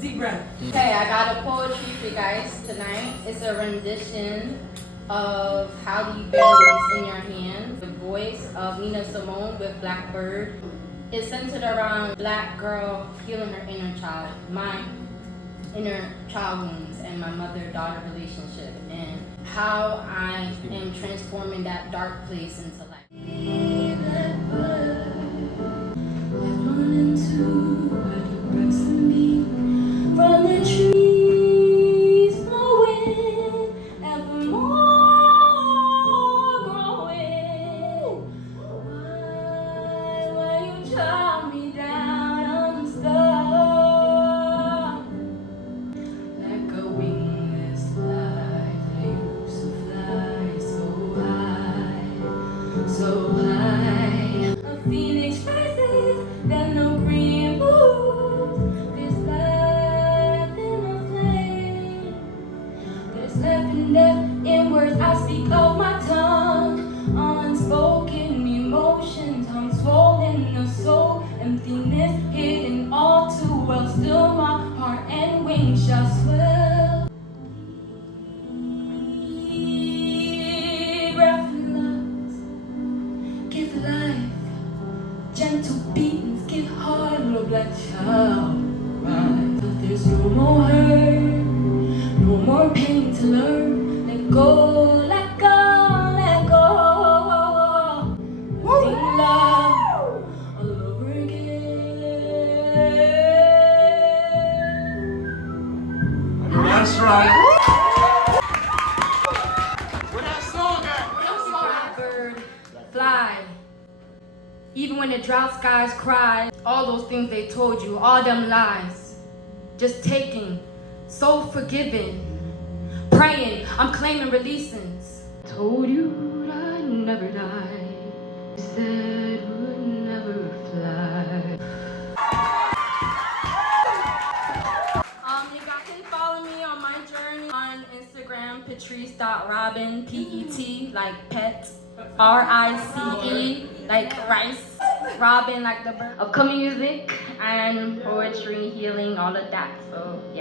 Deep breath. Okay, I got a poetry for you guys tonight. It's a rendition of How Do You Bear These in Your Hands, the voice of Nina Simone with Blackbird. It's centered around black girl healing her inner child, my inner child wounds and my mother-daughter relationship, and how I am transforming that dark place into light. From the trees flowing, evermore growing. Why you chop me down? I'm stuck. Like a wingless life, I used to fly so high, so high. A phoenix rises, then no green moves. There's life in a flame. There's life and death in words I speak of my tongue. Unspoken emotions, I'm swollen the soul. Emptiness hidden all too well. Still my heart and wings shall swell. Breath and lungs, give life. Gentle beatings, give heart, little black child. Right. There's no more hurt, no more pain to learn. Let go, let go, let go. Sing love all over again. That's right. Bird, fly. Even when the drought skies cry, all those things they told you, all them lies. Just taking, so forgiving, praying, I'm claiming releasings. Told you I'd never die, you said would never fly. You guys can follow me on my journey on Instagram, Petrice.Robyn, P-E-T, like pet, R-I-C-E, like rice, Robyn, like the bird. Upcoming music and poetry, healing, all of that. So yeah.